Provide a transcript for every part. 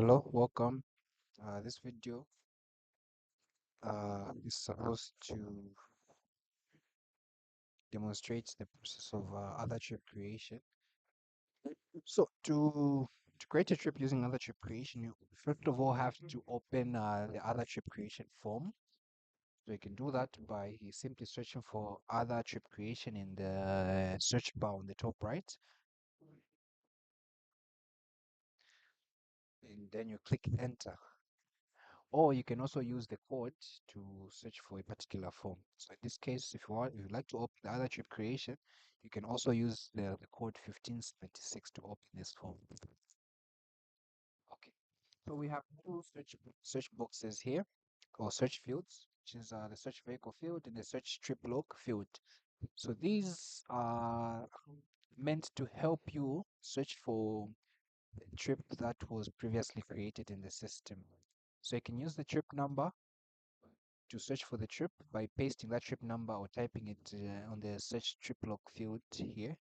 Hello, welcome. This video is supposed to demonstrate the process of other trip creation. So to create a trip using other trip creation, you first of all have to open the other trip creation form. So you can do that by simply searching for other trip creation in the search bar on the top right, and then you click enter. Or you can also use the code to search for a particular form. So in this case, if you like to open the other trip creation, you can also use the code 1576 to open this form. Okay. So we have two search boxes here, or search fields, which is the search vehicle field and the search trip log field. So these are meant to help you search for a trip that was previously created in the system. So you can use the trip number to search for the trip by pasting that trip number or typing it on the search trip log field here.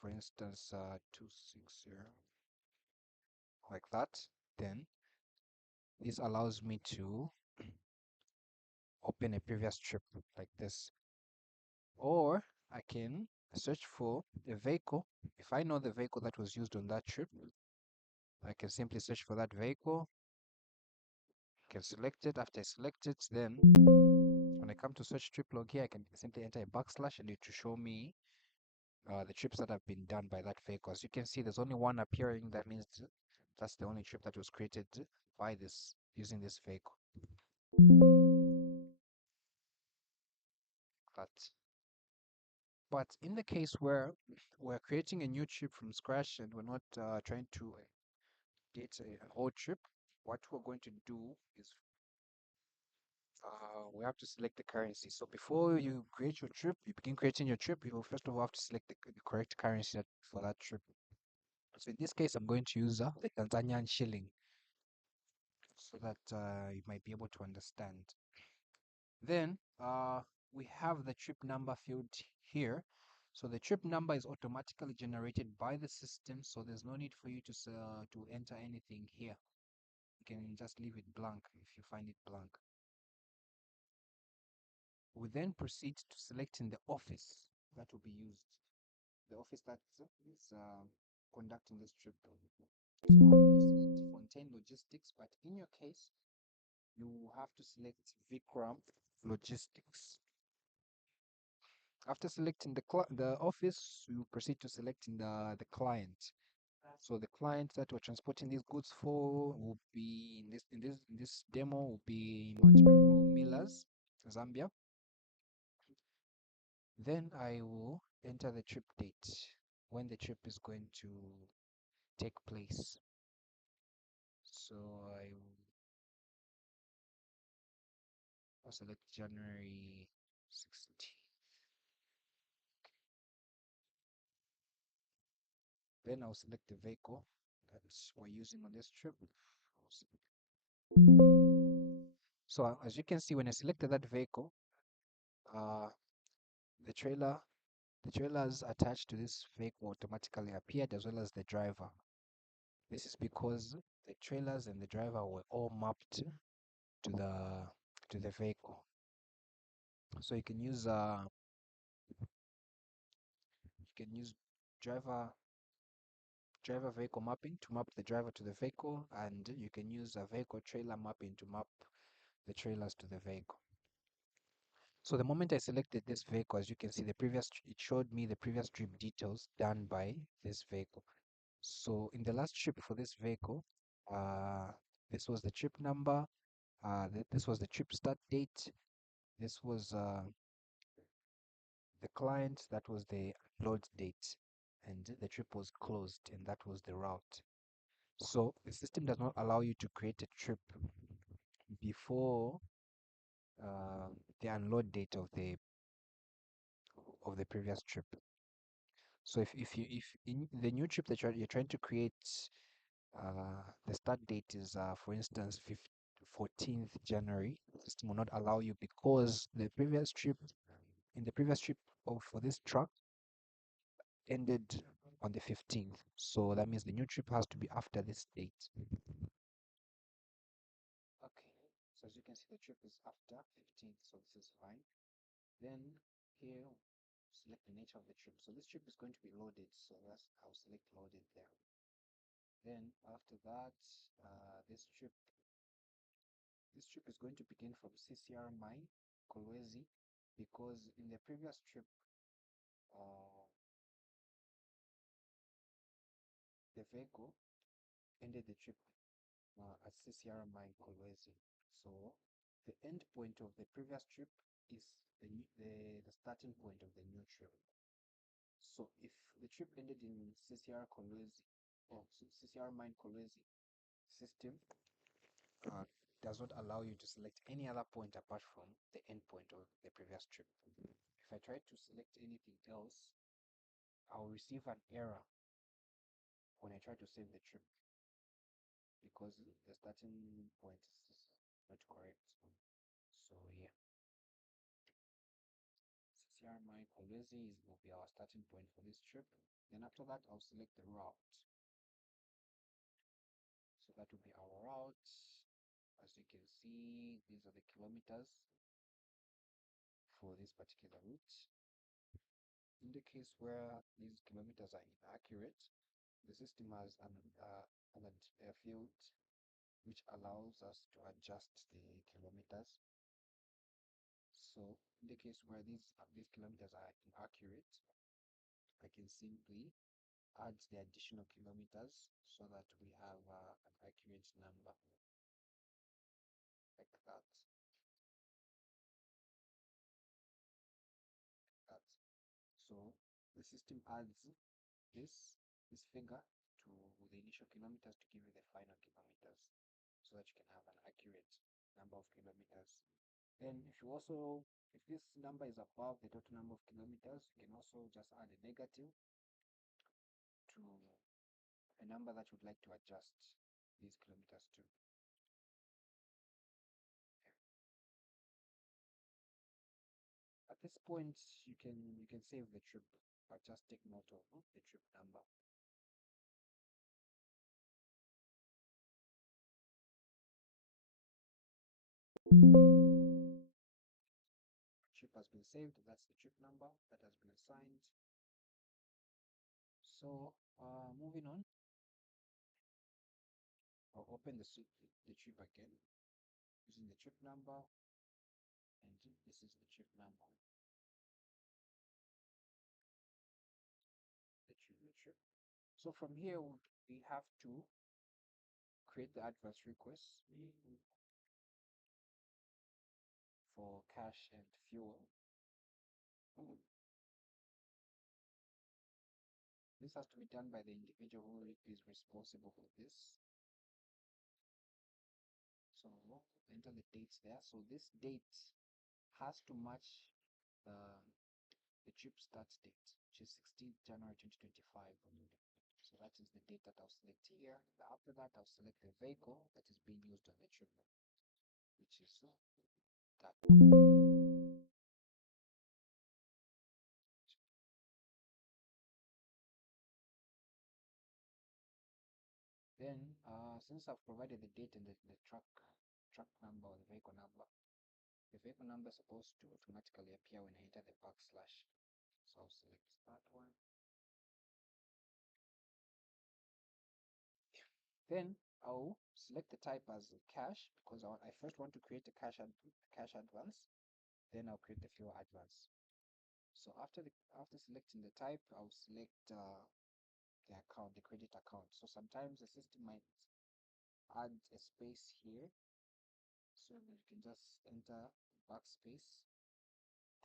For instance, 260, like that. Then this allows me to open a previous trip like this. Or I can search for the vehicle. If I know the vehicle that was used on that trip, I can simply search for that vehicle. I can select it. After I select it, then when I come to search trip log here, I can simply enter a backslash and it will show me the trips that have been done by that vehicle. As you can see, there's only one appearing. That means that's the only trip that was created by this using this vehicle. But in the case where we're creating a new trip from scratch and we're not trying to date a whole trip, what we're going to do is we have to select the currency. So before you create your trip, you begin creating your trip, you will first of all have to select the correct currency for that trip. So in this case, I'm going to use the Tanzanian shilling so that you might be able to understand. Then we have the trip number field here. So the trip number is automatically generated by the system, so there's no need for you to enter anything here. You can just leave it blank if you find it blank. We then proceed to selecting the office that will be used, the office that is conducting this trip. So you select Fontaine Logistics, but in your case, you have to select Vikram Logistics. After selecting the office, you proceed to selecting the client. So the client that we're transporting these goods for will be in this demo will be Mount Meru Millers, Zambia. Then I will enter the trip date when the trip is going to take place. So I'll select January 16th. Then I'll select the vehicle that we're using on this trip. So as you can see, when I selected that vehicle, uh, the trailers attached to this vehicle automatically appeared as well as the driver. This is because the trailers and the driver were all mapped to the vehicle. So you can use driver driver vehicle mapping to map the driver to the vehicle, and you can use a vehicle trailer mapping to map the trailers to the vehicle. So the moment I selected this vehicle, as you can see, it showed me the previous trip details done by this vehicle. So in the last trip for this vehicle, uh, this was the trip number, this was the trip start date, this was the client, that was the load date, and the trip was closed, and that was the route. So the system does not allow you to create a trip before uh, the unload date of the previous trip. So if in the new trip that you're trying to create, the start date is for instance 14th January, the system will not allow you because the previous trip for this truck ended on the 15th. So that means the new trip has to be after this date. Okay, so as you can see, the trip is after 15th, so this is fine. Then here, select the nature of the trip. So this trip is going to be loaded, so I'll select loaded there. Then after that, this trip is going to begin from CCR Mine, Kolwezi, because in the previous trip, uh, the vehicle ended the trip at CCR Mine, Kolwezi. So the end point of the previous trip is the starting point of the new trip. So if the trip ended in CCR Kolwezi, or CCR Mine Kolwezi system, uh, does not allow you to select any other point apart from the end point of the previous trip. If I try to select anything else, I'll receive an error when I try to save the trip because the starting point is not correct. So yeah, CCR My Kolwezi will be our starting point for this trip. Then after that, I'll select the route. So that will be our route. As you can see, these are the kilometers for this particular route. In the case where these kilometers are inaccurate, the system has a field which allows us to adjust the kilometers. So in the case where these kilometers are inaccurate, I can simply add the additional kilometers so that we have an accurate number like that. That. So the system adds this figure to the initial kilometers to give you the final kilometers so that you can have an accurate number of kilometers. Then if this number is above the total number of kilometers, you can also just add a negative to a number that you'd like to adjust these kilometers to. At this point, you can save the trip, but just take note of the trip number. Trip has been saved. That's the trip number that has been assigned. So moving on, I'll open the trip again using the trip number, and this is the trip number. The trip. So from here, we have to create the advance request for cash and fuel. This has to be done by the individual who is responsible for this. So enter the dates there. So this date has to match the trip start date, which is 16th January 2025. So that is the date that I'll select here. After that, I'll select the vehicle that is being used on the trip, which is that one. Then, since I've provided the date and the truck number or the vehicle number is supposed to automatically appear when I enter the backslash. So I'll select that one. Then I'll select the type as cash because I first want to create a cash advance. Then I'll create the fuel advance. So after selecting the type, I'll select the account, the credit account. So sometimes the system might add a space here, so you can just enter backspace,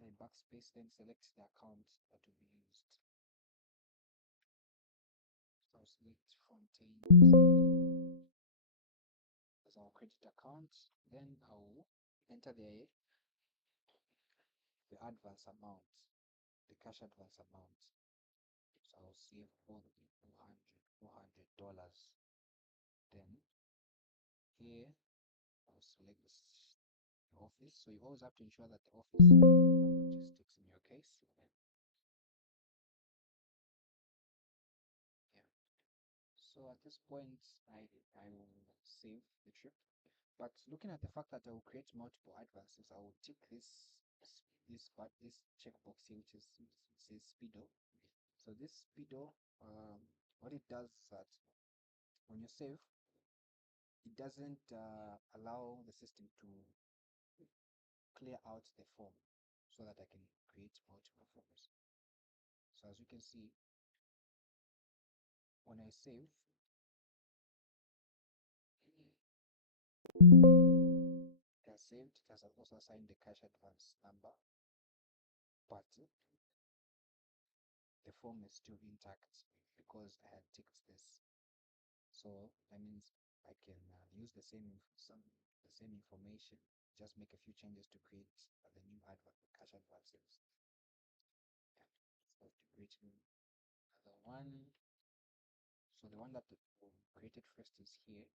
then select the account that will be used. So I'll select Fontaine as our credit account, then I'll enter the advance amount, the cash advance amount. So I'll save $400. Then here I'll select this office. So you always have to ensure that the office logistics in your case. at this point, I will save the trip. But looking at the fact that I will create multiple advances, I will tick this checkbox here, which says speedo. So this speedo, what it does is that when you save, it doesn't allow the system to clear out the form so that I can create multiple forms. So as you can see, when I save, it has saved, it has also assigned the cash advance number, but the form is still intact because I had ticked this. So that means I can use the same information, just make a few changes to create the new cash advances. Yeah. So to create another one. So the one that we created first is here.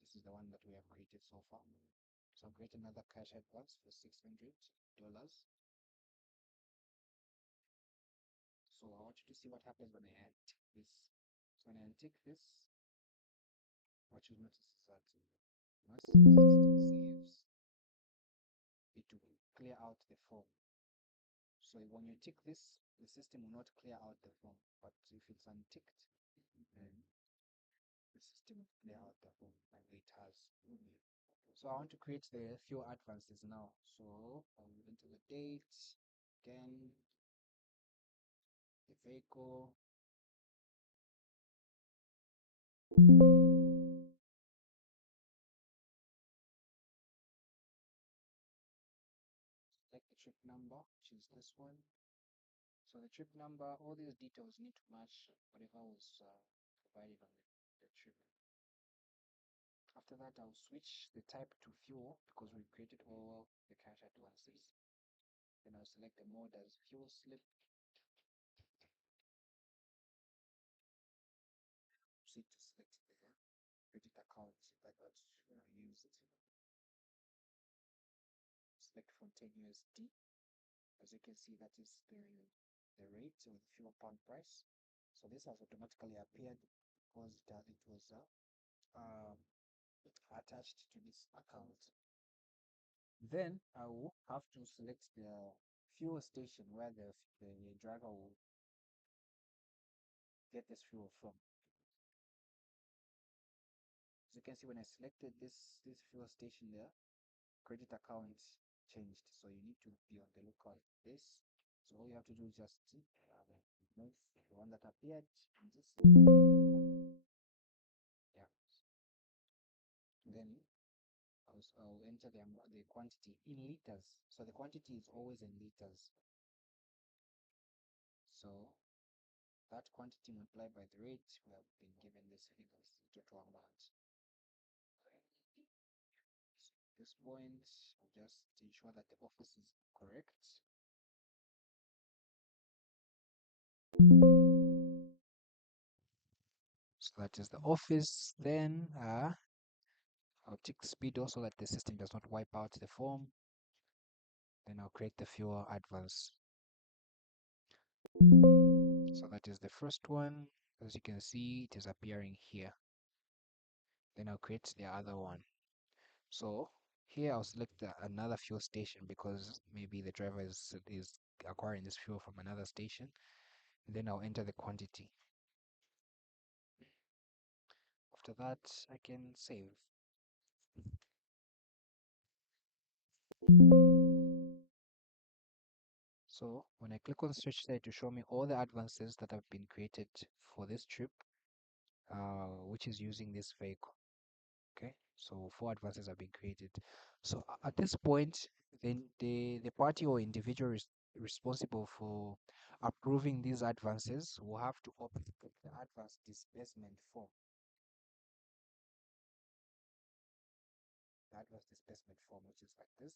This is the one that we have created so far. So I'll create another cash advance for $600. So I want you to see what happens when I untick this. So when I untick this, what you notice is that once the system saves, it will clear out the form. So when you tick this, the system will not clear out the form. But if it's unticked, then the system will clear out the form, and it has. So I want to create the few advances now. So I'll enter the date, again, the vehicle, select the trip number, which is this one. So the trip number, all these details need to match whatever was provided on the trip. After that, I'll switch the type to fuel because we created all the cash advances. Then I'll select the mode as fuel slip. Proceed to select the credit account that was used. Select Fontaine USD. As you can see, that is the rate or the fuel pump price. So this has automatically appeared because it was attached to this account. Then I will have to select the fuel station where the driver will get this fuel from. As you can see, when I selected this fuel station there, credit account changed. So you need to be on the lookout for this. So all you have to do is just move the one that appeared and just yeah. Then I'll enter the quantity in liters. So the quantity is always in liters. So that quantity multiplied by the rate, we have been given this figures, total amount. So at this point, just ensure that the office is correct. So that is the office. Then I'll tick speed also that the system does not wipe out the form. Then I'll create the fuel advance. So that is the first one. As you can see, it is appearing here. Then I'll create the other one. So here I'll select another fuel station because maybe the driver is acquiring this fuel from another station. And then I'll enter the quantity. After that, I can save. So when I click on switch there to show me all the advances that have been created for this trip, which is using this vehicle. Okay, so 4 advances have been created. So at this point, then the party or individual responsible for approving these advances will have to open the advance disbursement form. The advance disbursement form, which is like this.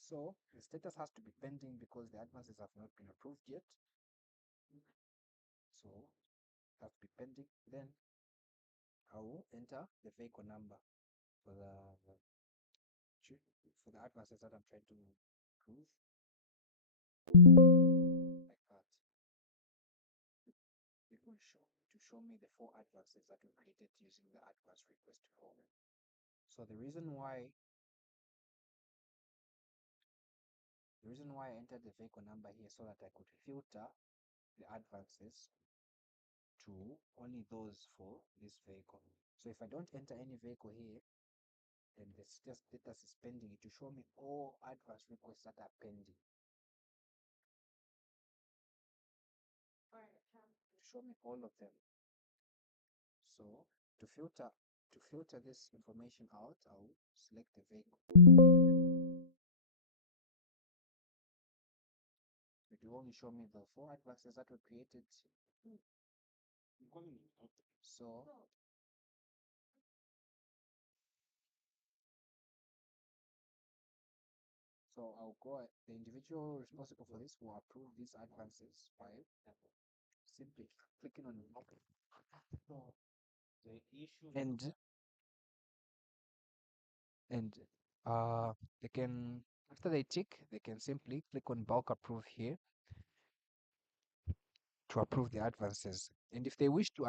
So the status has to be pending because the advances have not been approved yet. So it has to be pending. Then I will enter the vehicle number for the advances that I'm trying to approve, like that. It will show show me the four advances that were created using the advance request form. So the reason why I entered the vehicle number here so that I could filter the advances to only those for this vehicle. So if I don't enter any vehicle here, then the status is pending. It will show me all advance requests that are pending. To show me all of them. So to filter this information out, I'll select the vehicle. It will only show me the four advances that were created. So I'll go, the individual responsible for this will approve these advances by simply clicking on the issue and they can, after they tick, they can simply click on bulk approve here to approve the advances. And if they wish to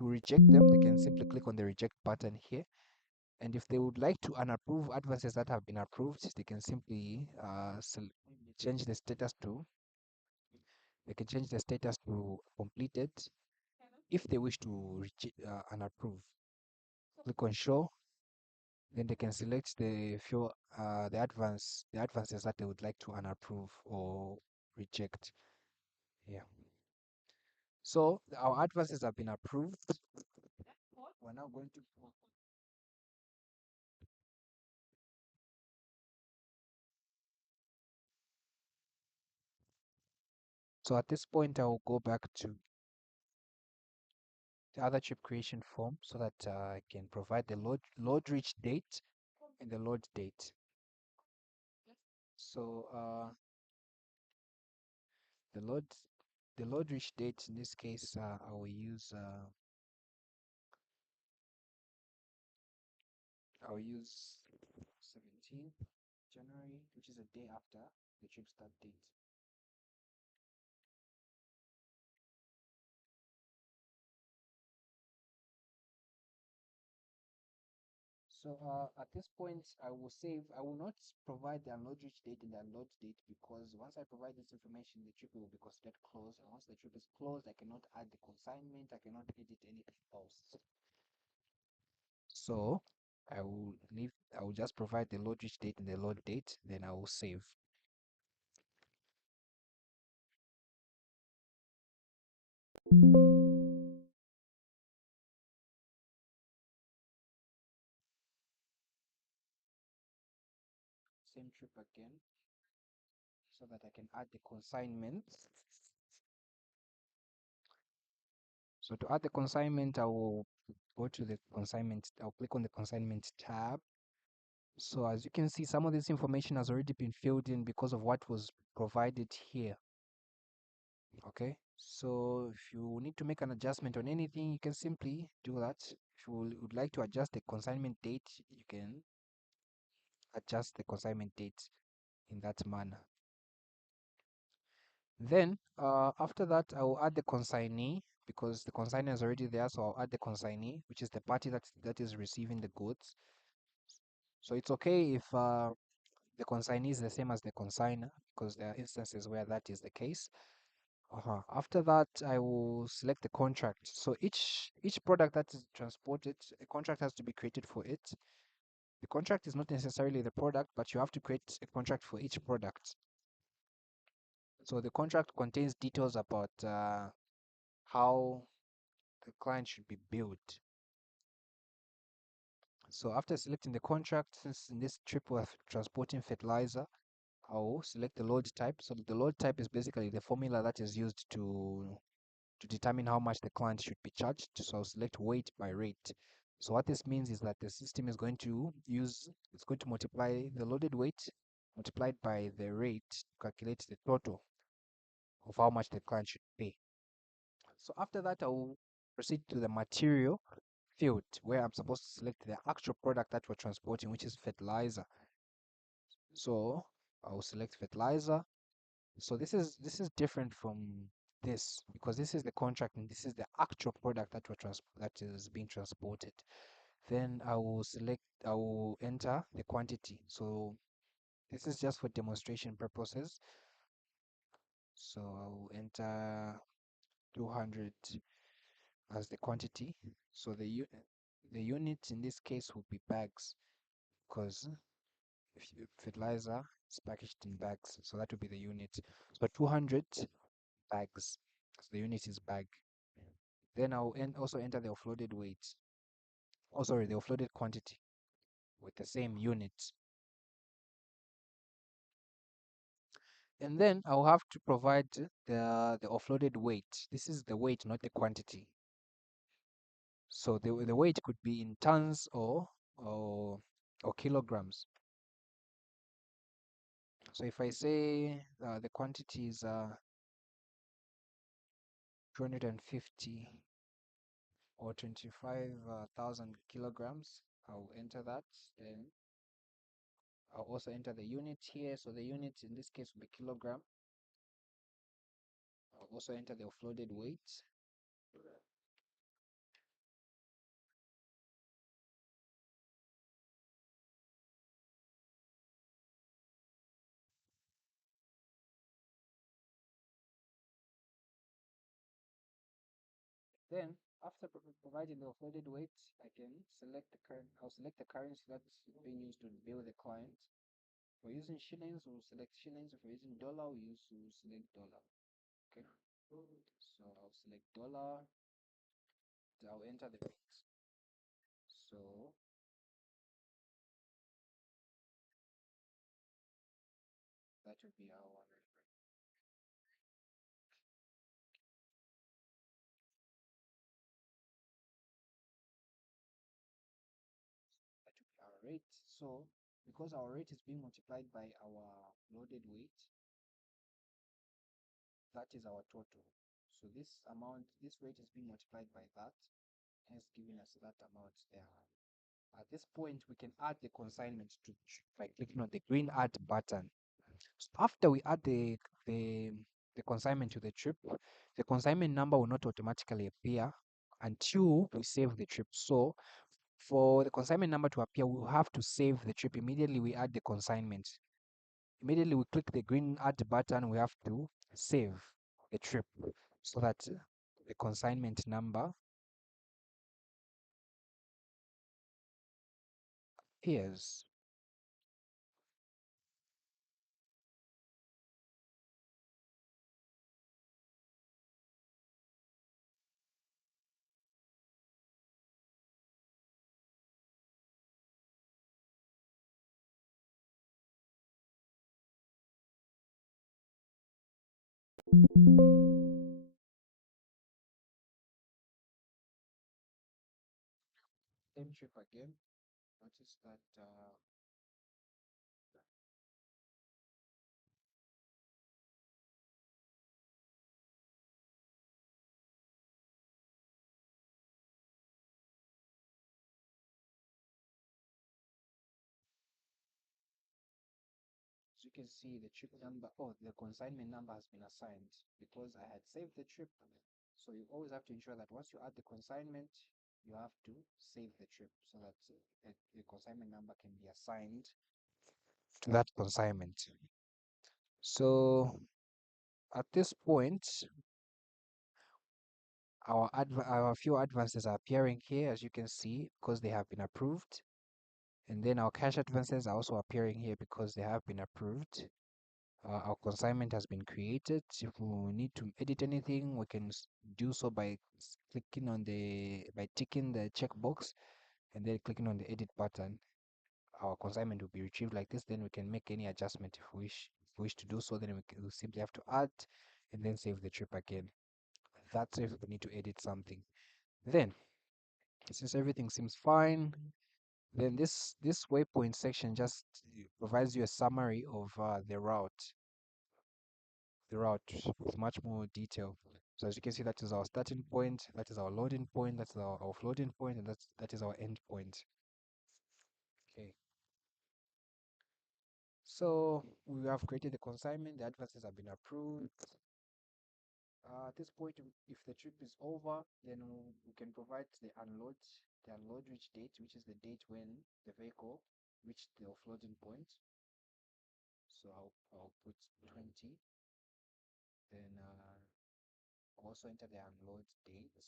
reject them, they can simply click on the reject button here. And if they would like to unapprove advances that have been approved, they can simply change the status to completed. If they wish to unapprove, click on show. Then they can select the advances that they would like to unapprove or reject. Yeah. So our advances have been approved. We're now going to So at this point, I will go back to the other chip creation form so that I can provide the load reach date and the load date. So the load reach date in this case, I will use 17th January, which is a day after the trip start date. So at this point, I will not provide the unload reach date and the unload date because once I provide this information, the trip will be considered closed. And once the trip is closed, I cannot add the consignment, I cannot edit anything else. So I will just provide the load reach date and the load date, then I will save. Same trip again, so that I can add the consignment. So to add the consignment, I will go to the consignment, I'll click on the consignment tab. So as you can see, some of this information has already been filled in because of what was provided here. Okay, so if you need to make an adjustment on anything, you can simply do that. If you would like to adjust the consignment date, you can adjust the consignment date in that manner. Then after that, I will add the consignee because the consignee is already there. So I'll add the consignee, which is the party that is receiving the goods. So it's okay if the consignee is the same as the consigner because there are instances where that is the case. After that, I will select the contract. So each product that is transported, a contract has to be created for it. The contract is not necessarily the product, but you have to create a contract for each product. So the contract contains details about how the client should be billed. So after selecting the contract, since in this trip we're transporting fertilizer, I'll select the load type. So the load type is basically the formula that is used to determine how much the client should be charged. So I'll select weight by rate. So what this means is that the system is going to multiply the loaded weight multiplied by the rate to calculate the total of how much the client should pay. So after that, I will proceed to the material field where I'm supposed to select the actual product that we're transporting, which is fertilizer. So I will select fertilizer. So this is different from this because this is the contract and this is the actual product that is being transported. Then I will enter the quantity. So this is just for demonstration purposes. So I will enter 200 as the quantity. So the unit in this case will be bags because fertilizer is packaged in bags. So that will be the unit. So 200 bags. So the unit is bag. Then I'll also enter the offloaded weight. Oh, sorry, the offloaded quantity with the same unit. And then I'll have to provide the offloaded weight. This is the weight, not the quantity. So the weight could be in tons or or kilograms. So if I say the quantity is 250 or 25,000 kilograms, I'll enter that. Then I'll also enter the unit here. So the unit in this case will be kilogram. I'll also enter the offloaded weight. Then, after providing the offloaded weight, I can select the current. I'll select the currency that's being used to bill the client. If we're using shillings, we'll select shillings. If we're using dollar, we'll select dollar. Okay. So I'll select dollar. I'll enter the rate. So that would be our rate. So because our rate is being multiplied by our loaded weight, that is our total. So this amount, this rate is being multiplied by that, hence giving us that amount there. At this point, we can add the consignment by clicking on the green add button. So after we add the consignment to the trip, the consignment number will not automatically appear until we save the trip. So for the consignment number to appear, we'll have to save the trip immediately we add the consignment. Immediately we click the green add button, we have to save the trip so that the consignment number appears. Same trip again. Notice that as you can see, the trip number, oh, the consignment number has been assigned because I had saved the trip. So you always have to ensure that once you add the consignment, you have to save the trip so that the consignment number can be assigned to that consignment. So at this point, our few advances are appearing here, as you can see, because they have been approved. And then our cash advances are also appearing here because they have been approved. Our consignment has been created. If we need to edit anything, we can do so by clicking on by ticking the checkbox and then clicking on the edit button. Our consignment will be retrieved like this. Then we can make any adjustment if we wish to do so. Then we simply have to add and then save the trip again. That's if we need to edit something. Then, since everything seems fine, then this waypoint section just provides you a summary of the route with much more detail. So as you can see, that is our starting point, that is our loading point, that's our offloading point, and that is our end point. Okay. So we have created the consignment, the advances have been approved. At this point, if the trip is over, then we can provide the unload reach date, which is the date when the vehicle reached the offloading point. So I'll put 20. Then also enter the unload dates.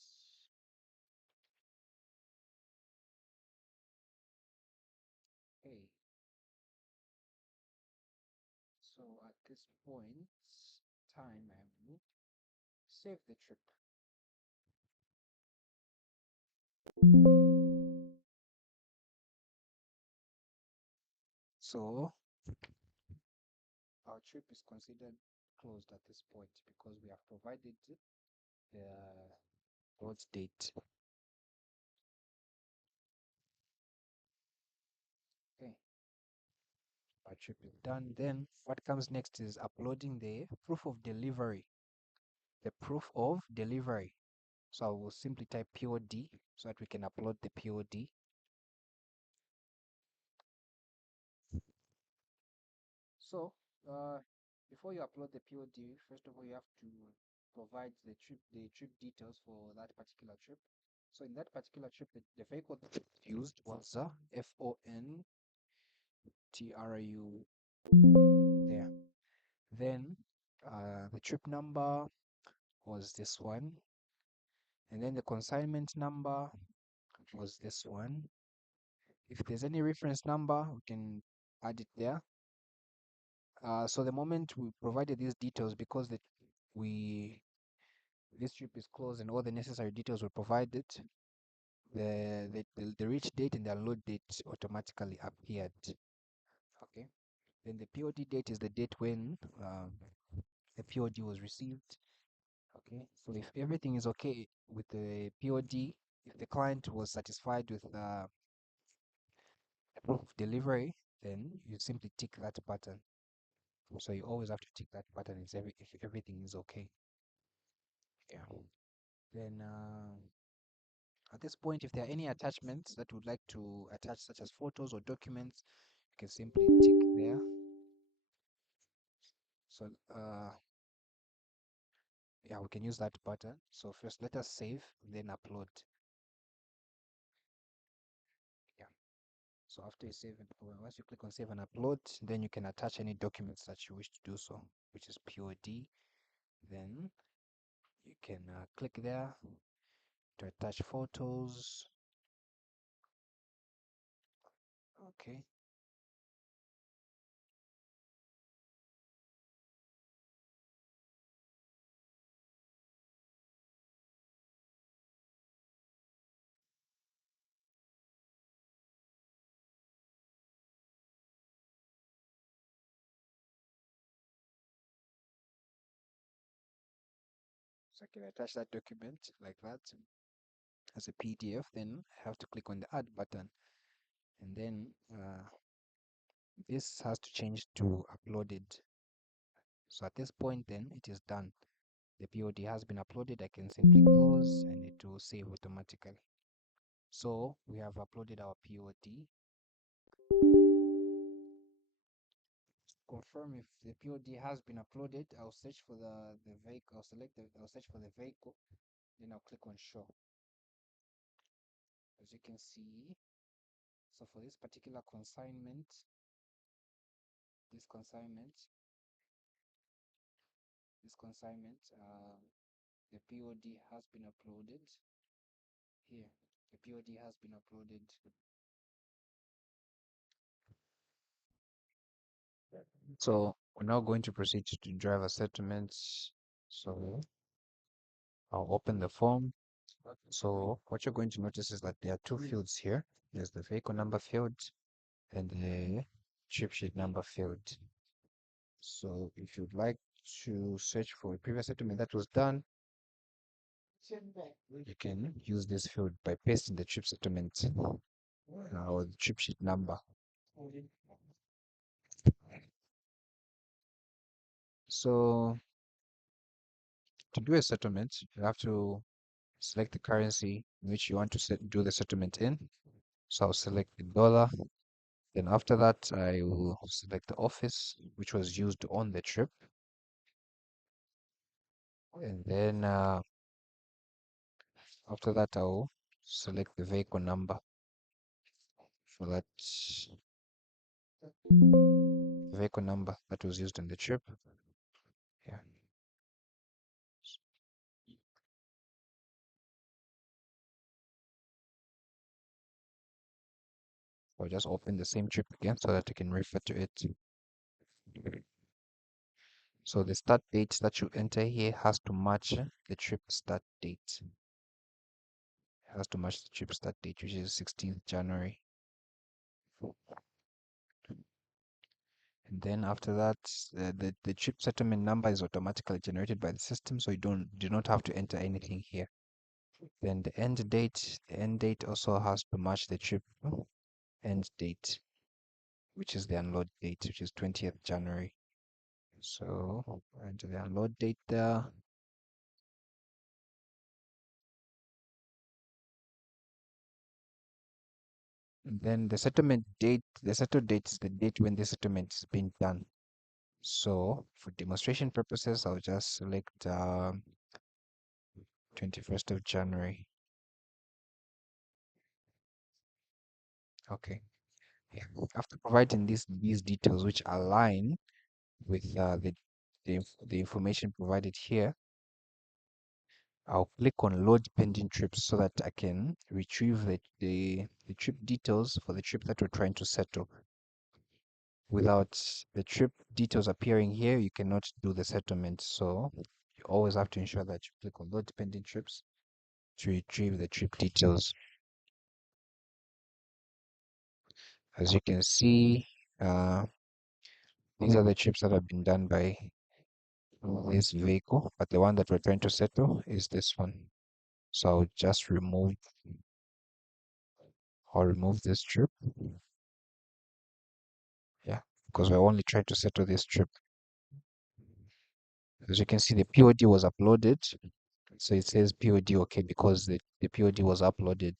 Okay. So at this point, time I will save the trip. So our trip is considered closed at this point because we have provided the load date. Okay, our trip is done. Then what comes next is uploading the proof of delivery. The proof of delivery. So I will simply type POD so that we can upload the POD. So before you upload the POD, first of all, you have to provide the trip details for that particular trip. So in that particular trip, the vehicle that used was a FONTRU there. Then the trip number was this one, and then the consignment number was this one. If there's any reference number, we can add it there. So the moment we provided these details, because we this trip is closed and all the necessary details were provided, the reach date and the unload date automatically appeared. Okay. Then the POD date is the date when the POD was received. Okay. So if everything is okay with the POD, if the client was satisfied with the proof of delivery, then you simply tick that button. So you always have to tick that button if everything is okay. Yeah. Then at this point, if there are any attachments that you would like to attach, such as photos or documents, you can simply tick there. So yeah, we can use that button. So first let us save, then upload. Yeah. So after you save, once you click on save and upload, then you can attach any documents that you wish to do so, which is POD. Then you can click there to attach photos. Okay. So I can attach that document like that as a PDF. Then I have to click on the add button, and then this has to change to uploaded. So at this point, then it is done. The POD has been uploaded. I can simply close and it will save automatically. So we have uploaded our POD. Confirm if the POD has been uploaded. I'll search for the vehicle. I'll search for the vehicle. Then I'll click on show. As you can see, so for this particular consignment, this consignment, the POD has been uploaded here. The POD has been uploaded. So we're now going to proceed to driver settlements. So I'll open the form. So what you're going to notice is that there are two fields here. There's the vehicle number field and the trip sheet number field. So if you'd like to search for a previous settlement that was done, you can use this field by pasting the trip settlement or the trip sheet number. So to do a settlement, you have to select the currency in which you want to do the settlement in. So I'll select the dollar. Then after that, I will select the office which was used on the trip. And then after that, I'll select the vehicle number for that vehicle number that was used in the trip. Yeah. So I'll just open the same trip again so that I can refer to it. So the start date that you enter here has to match the trip start date. It has to match the trip start date, which is 16th January. And then after that, the trip settlement number is automatically generated by the system, so you do not have to enter anything here. Then the end date also has to match the trip end date, which is the unload date, which is 20th January. So enter the unload date there. And then the settle date is the date when the settlement is being done. So for demonstration purposes, I'll just select 21st of January. Okay. Yeah. After providing these details which align with the information provided here, I'll click on load pending trips so that I can retrieve the trip details for the trip that we're trying to settle. Without the trip details appearing here, you cannot do the settlement. So you always have to ensure that you click on load pending trips to retrieve the trip details. As you can see, uh, these are the trips that have been done by this vehicle, but the one that we're trying to settle is this one. So I'll remove this trip. Yeah, because we're only trying to settle this trip. As you can see, the POD was uploaded. So it says POD okay because the POD was uploaded.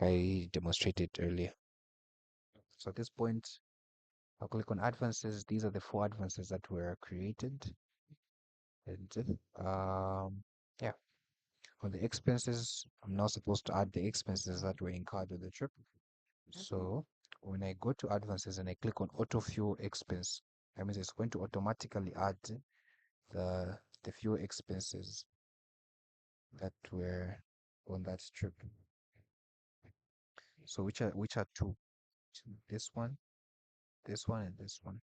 I demonstrated earlier. So at this point, I'll click on advances. These are the 4 advances that were created. And yeah, on the expenses, I'm now supposed to add the expenses that were incurred with the trip. So when I go to advances and I click on auto fuel expense, that means it's going to automatically add the fuel expenses that were on that trip. So which are two? This one, and this one.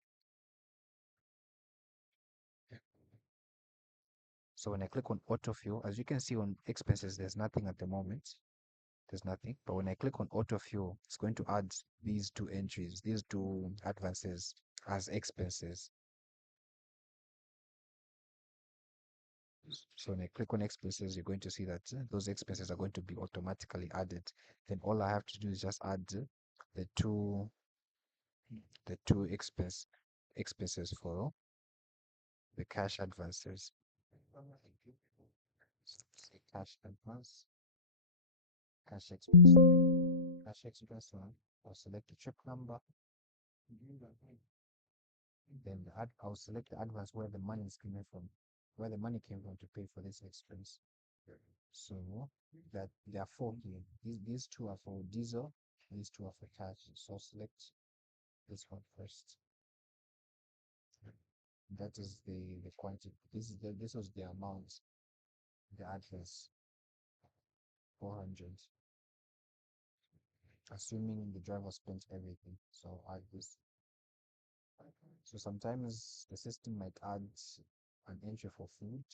So when I click on auto fuel, as you can see on expenses, there's nothing at the moment. There's nothing. But when I click on auto fuel, it's going to add these two entries, these two advances as expenses. So when I click on expenses, you're going to see that those expenses are going to be automatically added. Then all I have to do is just add the two expenses for the cash advances. Say cash advance, cash expense, cash expense one. I'll select the trip number. Then I'll select the advance where the money is coming from, where the money came from to pay for this expense. So that there are four here. These two are for diesel, these two are for cash. So select this one first. That is the quantity. This was the amount, the address 400. Assuming the driver spent everything. So add this. So sometimes the system might add an entry for food,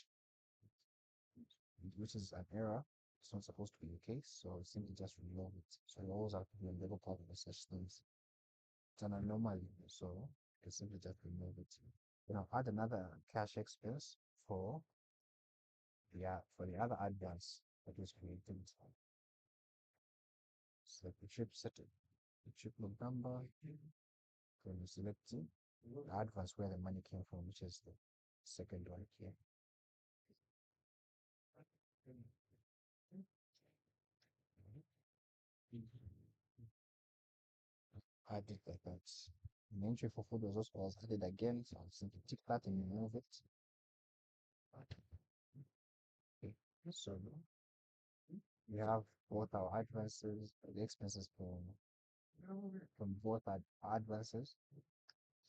which is an error. It's not supposed to be the case, so simply just remove it. So you always have to be on level part of such things. It's an anomaly, so you simply just remove it. Then I'll add another cash expense for the other advance that was created. Select the trip setting, the trip log number, then you select the advance where the money came from, which is the second one here. Add it like that. An entry for food was also added again, so I'll simply tick that and remove it. So we have both our advances, the expenses from both advances.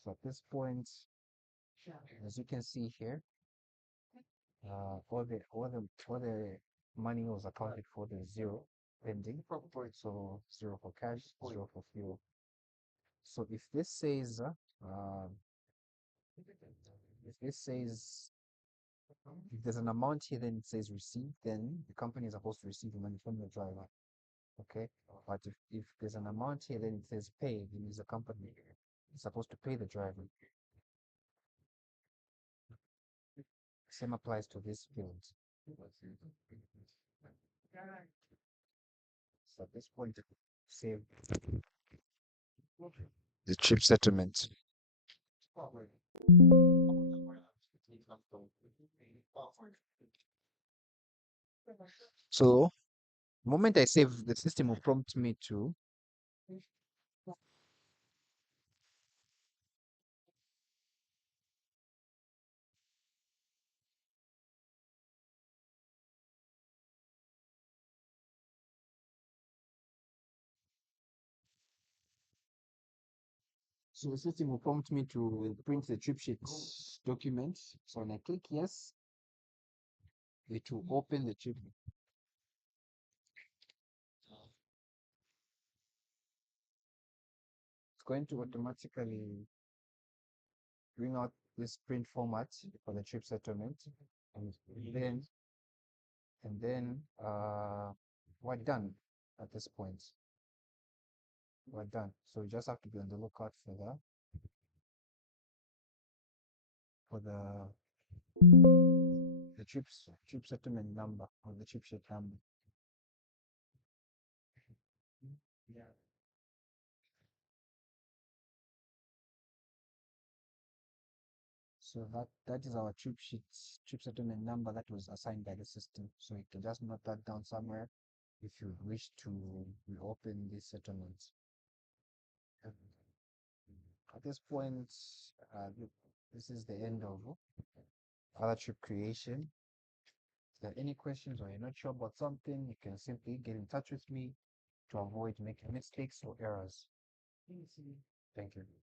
So at this point, as you can see here, all the money was accounted for. The zero pending, so zero for cash, zero for fuel. So if this says if there's an amount here, then it says receive, then the company is supposed to receive the money from the driver. Okay, but if there's an amount here, then it says pay, then the company is supposed to pay the driver. Same applies to this field. So at this point, save the trip settlement. So the moment I save, the system will prompt me to. So the system will prompt me to print the trip sheet document. So when I click yes, it will open the trip. It's going to automatically bring out this print format for the trip settlement, and then we're done at this point. We're done. So we just have to be on the lookout for the trip settlement number or the trip sheet number. So that is our trip settlement number that was assigned by the system. So you can just note that down somewhere if you wish to reopen this settlement. At this point, this is the end of other trip creation. If there are any questions or you're not sure about something, you can simply get in touch with me to avoid making mistakes or errors. Thank you.